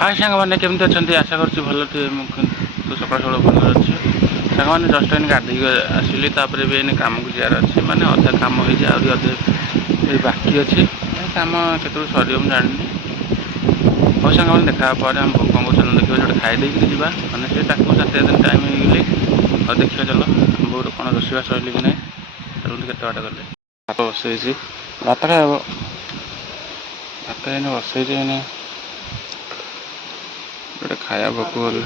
हाय सांग मैंने केमती अच्छा आशा कर भल तो सकाल सकाल भल अच्छे सांग मैंने जस्ट इन गाधे आसली भी इन कम को जार अच्छे मैंने अधा कम हो अधे बाकी अच्छे कम के सर जानी और सांग मैंने देखा आम कौन चल देखिए जो खाईदे जावा मैंने से सात दिन टाइम हो और देखिए चलो बोर कौन रोषेबास रही कि ना चलो केत बाट गले भात बसई भात खाइब भात बसई गोटे खाया भोक गले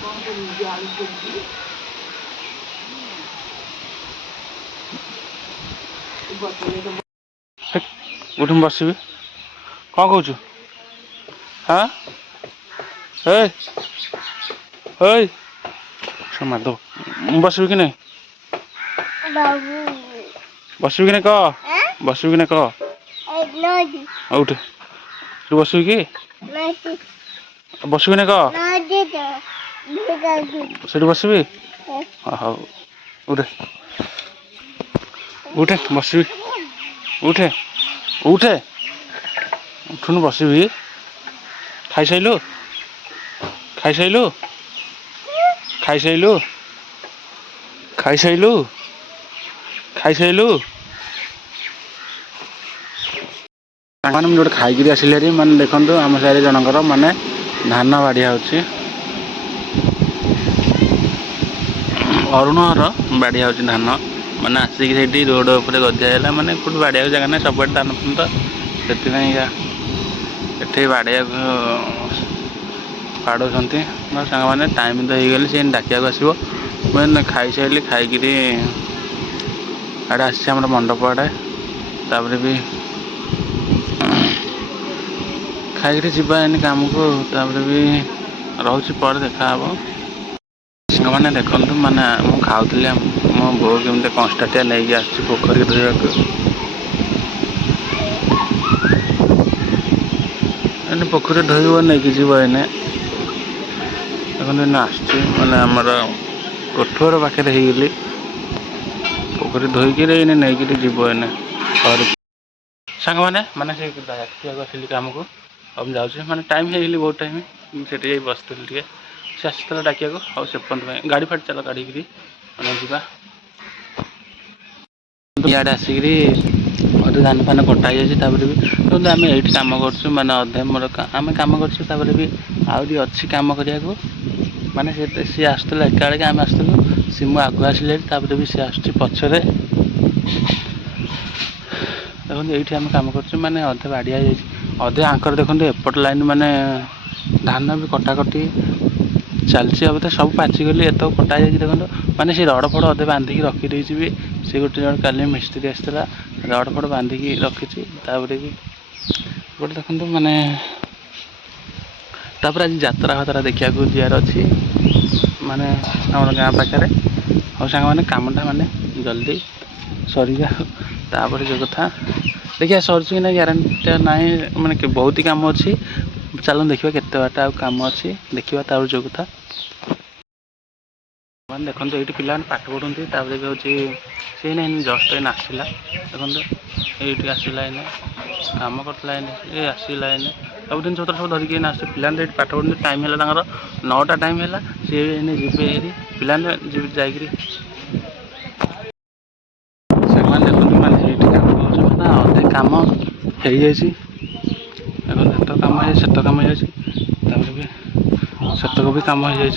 उठ बसबि कौन कौच हाँ मारद बसबि कि नहीं बसबि कि नहीं कह बसबि कि नहीं कह उठ तू बसबि कि बसबि नहीं कह से बसबि हाँ उठे उठे बसबि उठे उठे उठुन बसबि खाइसाइलु खाइसाइलु खाइसाइलु खाइसाइलु खाइसाइलु मैंने मुझे गोटे खाई आसिले मैंने देखो आम साइड जनकर माने धान बाड़िया होची अरुणर बाड़िया होची धान मैंने आसिक रोड उपर गदिया मैंने कौट बाड़िया जगह ना सब धान फुन तो से बाड़िया बाड़ौं सांग मैंने टाइम तो हो सी डाकिया आसो मैंने खाई सारे खाई आड़े आम मंडप आड़े तापर भी खाई जावा इन कम को तापर भी रोचे पर देखा सांग मैंने देखु मैंने मुझे खाऊली मो बो केमती कंस्टाटिया नहीं आसी पोखरी धोवाक पोखरी धोब नहीं जीव एने देखो आसची मैंने आमर कोठर पाखे होगली पोखरी धोईक नहीं जीव एने सांग मैंने से आसली कम को अब जाऊँ मैंने टाइम होगली बहुत टाइम से बसती टे से आसला डाकिया और से पर्यंत गाड़ी फाड़ी चल गाड़ी मैंने जावा इे आसिक अधे धान फान कटा जापर भी तो आम ये कम कर मानने अधे मोर आम कम कर भी आहरी अच्छी कम करने को माने सी आसला एका बेड़े आम आसलु सी मु आगु आसिले भी सी आस पचरे देखो ये आम कम कर माने अधे बाड़िया अधे आंकर देखो एपट लाइन माने धान भी कटाकटी चलती अब तो सब पाचिगली एत कटा जा देखो माने सी रड़ फड़ अधे बांधिकी रखी भी सी गोटे जन काली मिस्त्री आसला रड़ फड़ बांधिकी रखी भी गोटे देखो माने तापर आज यात्रा फात्रा देखा जार अच्छी माने आम गाँ पाखे और सांग मैंने कमटा माने जल्दी सरी जापर जो कथा देखिए सर ना ग्यारंटी ना माने बहुत ही कम अच्छी चलो देखा केते बाट आ कम अच्छी देखा तापर जो कथा मैंने देखो ये पिला पाठ पढ़ुंट भी हूँ सी ना जस्ट इन आसला देखो ये आसला इन कम करला ये आसला इन सब दिन सब धरिकी आस पिला पाठ पढ़ुंट टाइम है 9टा टाइम है सी जी पिला जाकि देखो मैंने अधे कम हो देखो कम है सेत कम हो भी सेतक भी कम हो देखो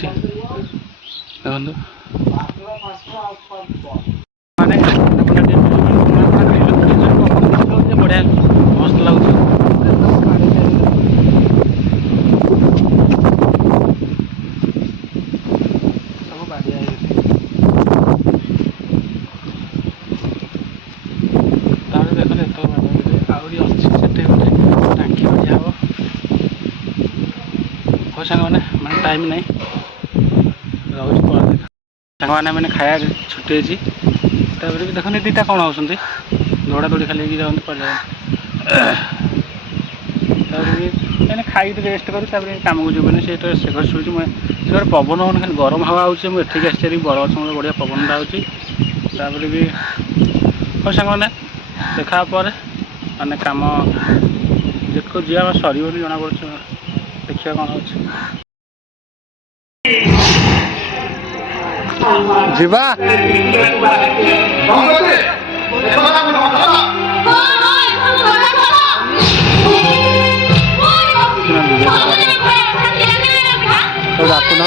बढ़िया मस्त लगुच सब बाड़िया देखो आहरी अच्छी से गोटे टांकी बढ़िया हम हो सांग मैंने टाइम नहीं रोज पर सांग मैंने खाया छुट्टी भी देखो दीटा कौन हो दौड़ा दौड़ी खाली जाते पड़े मैंने खाई रेस्ट करूँ कम को जीवन से घर शुची मुझे पवन हो खाली गरम हवा होठी आसी बड़ गछ बढ़िया पवन तापर भी हो सांग मैंने देखा माने कम देखो जी सर जना पड़ देखिए कौन हो। ଯିବା ଡାକୁନ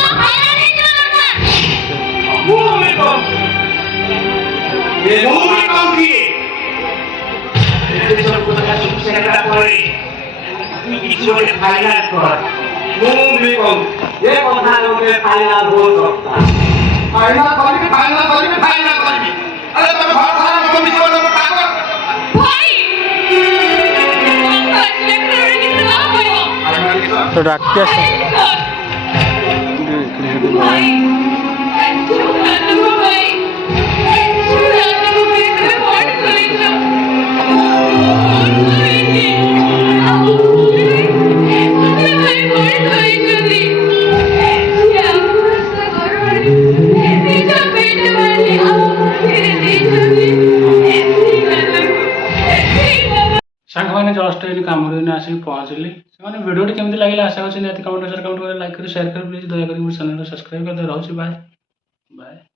तो डाकते सारे जस्ट ये कम आसिक पहुँचली से भिडियो केमती लगे आशा करते कमेंट कमेंट कर लाइक कर शेयर कर प्लीज दयाकोर चैनल सब्सक्राइब कर रही बाय बाय।